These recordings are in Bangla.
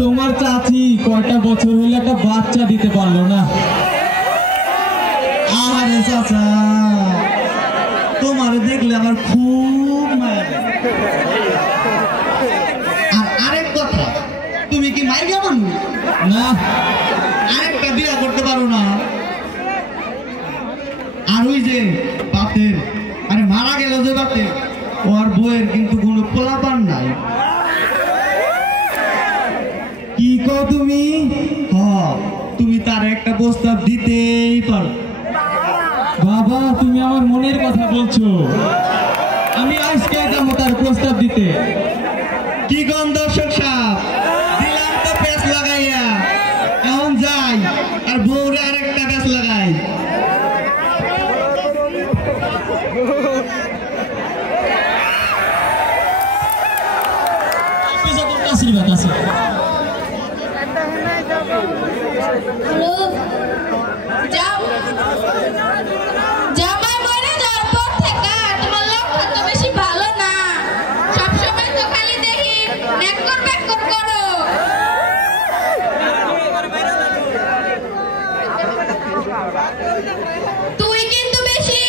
তোমার চাচি কয়টা বছর হলে একটা বাচ্চা দিতে পারলো না। আরে চাচা, তোমার দেখলে আমার খুব মায়া লাগে। আর আরেক কথা, তুমি কি মাইয়া মানুষ না? আরেকটা বিয়ে করতে পারো না? আর ওই যে বাপের, আরে মারা গেল যে বাপের, ওর বউয়ের কিন্তু কোনো পোলাপান নাই। কি কও তুমি? তুমি তার একটা প্রস্তাব দিতেই পারো। বাবা, তুমি আমার মনের কথা বলছো। আমি আজকে যাবো তার প্রস্তাব দিতে। কি কোন দর্শক সাহেব, দিলাম তো প্যাচ লাগাইয়া, এখন যাই আর বউরে আরেকটা প্যাচ লাগাই। আশীর্বাদ আছে। হ্যালো, যাও। জামাই মরে যাওয়ার পর থেকে তোমার লক্ষণ তো বেশি ভালো না। সবসময় তো খালি দেখি নেকর বেকর করো। তুই কিন্তু বেশি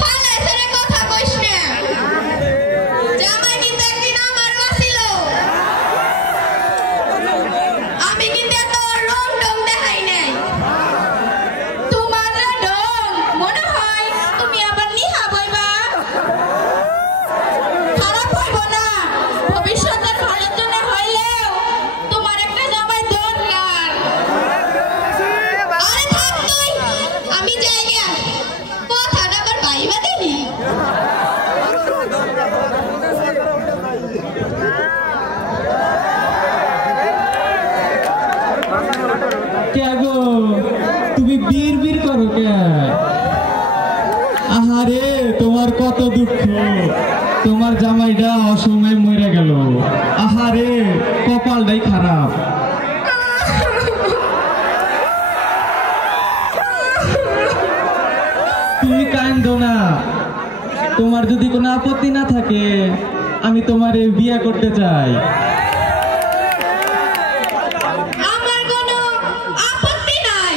ফালায় ছেড়ে কথা কইস না। জামাই কিন্তু একদিন আমারও ছিল। আমি কিন্তু এত রং ঢং দেখাই নাই। তোমার ঢং মনে হয় তুমি আবার নিহা বইবা। খারাপ হইব না, ভবিষ্যতের ভালোর জন্য হইলেও তোমার একটা জামাই দরকার। আরে থাক তুই, আমি যাই গিয়া। কথাটা আবার ভাইবা দিলি। কে গো, তুমি বীর বীর করো কে? আহারে, তোমার কত দুঃখ। তোমার জামাইটা অসময়ে মরে গেল। আহারে, কপালটাই খারাপ। তুমি কান্দো না। তোমার যদি কোনো আপত্তি না থাকে, আমি তোমারে বিয়ে করতে চাই। আমার কোনো আপত্তি নাই,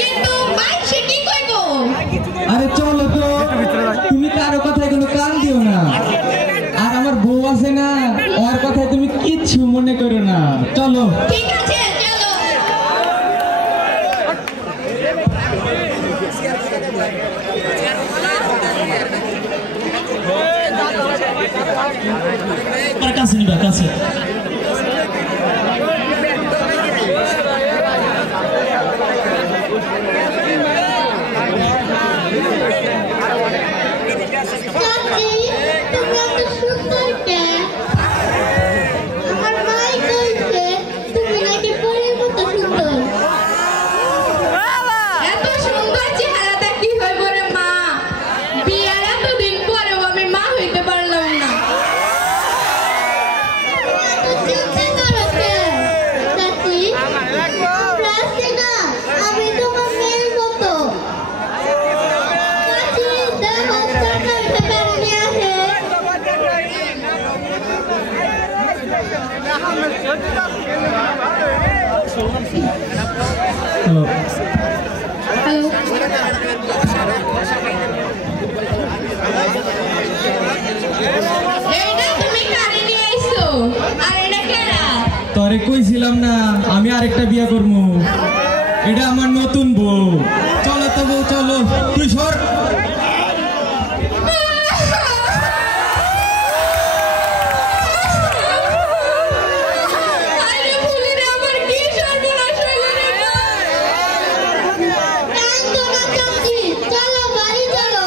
কিন্তু মাইসে কি কইব? আরে চলো তো, তুমি কারো কথায় কোনো কান দিও না। আর আমার বউ আছে না, ওর কথায় তুমি কিচ্ছু মনে করো না। চলো। ঠিক আছে, চলো। কাছে নিবা, কাছে। চাচি, তুমি এত সুন্দর কে? আমার মাই কইছে তুমি নাকি পরীর মতো সুন্দর। এত সুন্দর চেহারাটা কি হইব রে মা? বিয়ার এতদিন পরেও আমি মা হইতে পারলাম না। চিন্তা করো কে চাচি? রাস্তিনা, আমি তোমার মেয়ের মতো। চাচি, দেখো সরকার থেকে নিয়ে আসে। চলো। হ্যালো, এইটা তুমি কারে নিয়ে আইছো? আর এটা কেডা? তরে কইছিলাম না আমি আরেকটা বিয়ে করবো। এটা আমার নতুন বউ। চলো তো বউ, চলো। তুই সর। আরে ফুলের আমার কি সর্বনাশ হইল রে মা? কান্দো না চাচি, চলো বাড়ি চলো।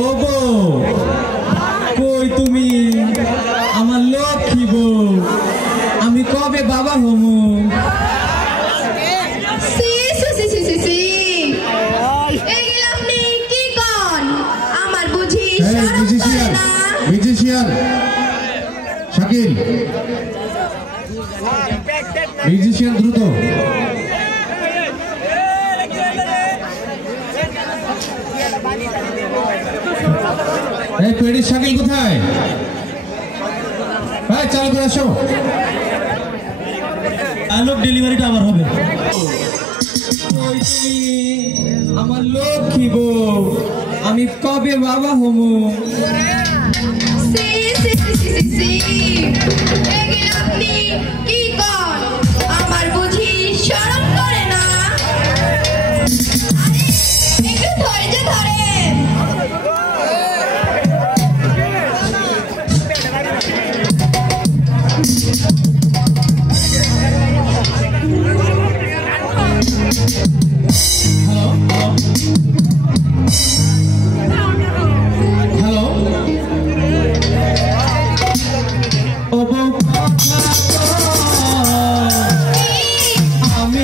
ও বউ, কই তুমি? আমার লক্ষ্মী বউ। আমি কবে বাবা হমু? সি সি সি সি সি সি, এগুলো আপনি কি কন? আমার বুঝি শরম করে না? মিউজিশিয়ান শাকিল, মিউজিশিয়ান দ্রুত। এই পেডির সাইকেল কোথায়? এই চালু করে আসো। আলোক ডেলিভারিটা আবার হবে। আমার লক্ষ্মী বউ, আমি কবে বাবা হমু? সি সি সি সি সি এগিন আপনি কি কর? আমার বুঝি শরম করে না? আরে একটু ধৈর্য ধরেন। হ্যালো, ও বউ কথা বল, আমি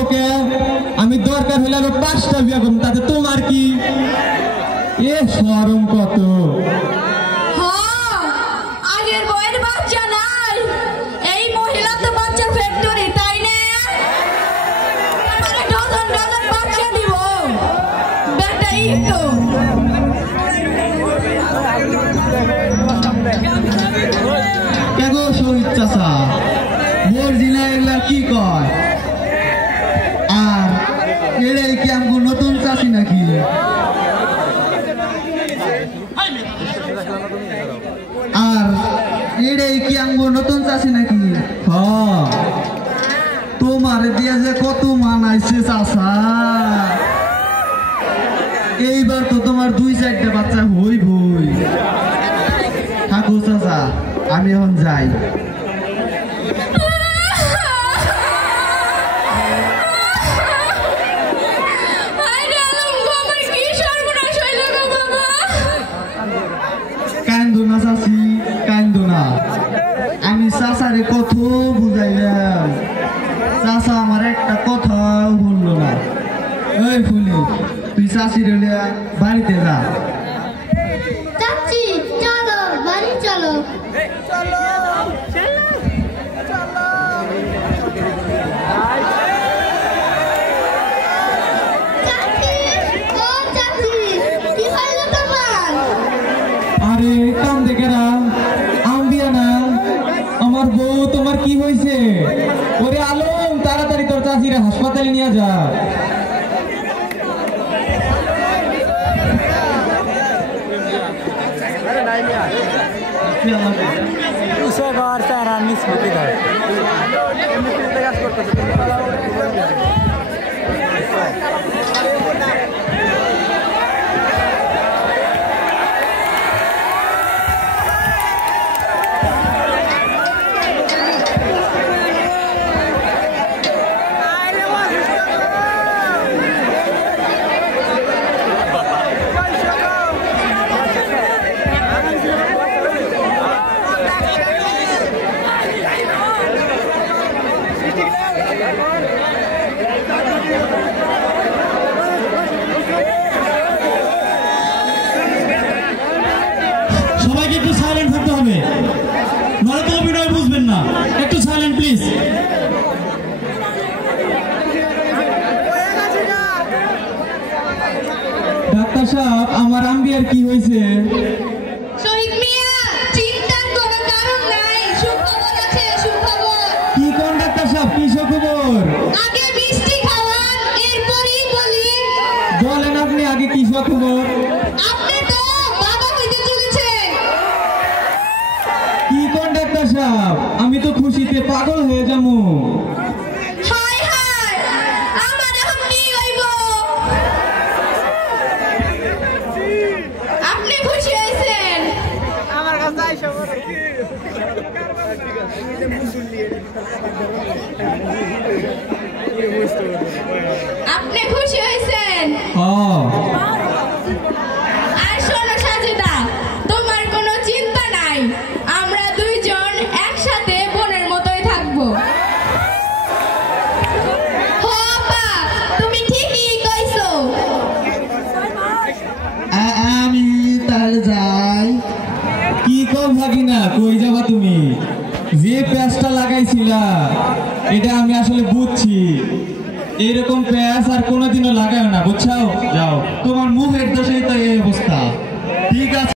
বউকে আমি দরকার হলে আরো 5টা বিয়ে করব, তাতে তোমার কি? এ শরম কত! আগের বউয়ের বাচ্চা নাই, এই মহিলা তো বাচ্চার ফ্যাক্টরি, তাই না? মানে ডজন ডজন বাচ্চা দিব, বেটাই তো। কেগো শহীদ চাচা, মোর জিনা এগুলা কি কয়? আর এটাই কি আমগো নতুন চাষি নাকি? আর এটাই কি আমগো নতুন চাষি নাকি? তোমার দিয়ে যে কত মানাইছে চাচা, এইবার তো তোমার 2-4টা বাচ্চা হইবই। থাকো চাচা, আমি এখন যাই। কান্দো না চাচি, কান্দো না। আমি চাচারে কত বুঝাইলাম, চাচা আমার একটা কথাও বললো না। ওই ফুলি, তুই চাচির বাড়িতে যা। চাচি চলো বাড়ি চলো। আরে কাম দেখেরা আম্বিয়া না, আমার বউ, তোমার কি হয়েছে? ওরে আলম, তাড়াতাড়ি তোর চাচিরা হাসপাতালে নিয়ে যা। সবাইকে একটু সাইলেন্ট থাকতে হবে, নয়তো তো অভিনয় বুঝবেন না। একটু সাইলেন্ট প্লিজ। ডাক্তার সাহেব, আমার আম্বিয়ার কি হয়েছে? শহীদ মিয়া, চিন্তার কোনো কারণ নাই, সুখবর আছে, সুখবর। কি কোন ডাক্তার সাহেব, কি খবর? আগে মিষ্টি খাওয়ান, এরপরই বলি। বলেন আপনি আগে কি খবর? আপনি তো বাবা হইতে চলেছেন। কি কোন ডাক্তার সাহেব, আমি তো খুশিতে পাগল হয়ে যাবো। হায় হায়, আমার এখন কি হইব? আপনি খুশি হয়েছেন? আপনি খুশি হয়েছেন? আর শোনো সাজেদা, তোমার কোনো চিন্তা নাই, আমরা দুইজন একসাথে বোনের মতোই থাকবো। হো আপা, তুমি ঠিকই কইছো। আমি তাহলে যাই। কি কম ভাগিনা, কই যাবা তুমি? যে প্যাঁচটা লাগাইছিলা এটা আমি আসলে বুঝছি, এরকম প্যাঁচ আর কোনোদিনও লাগায় না, বুঝছাও? যাও, তোমার মুখের দোষেই তো এই অবস্থা। ঠিক আছে।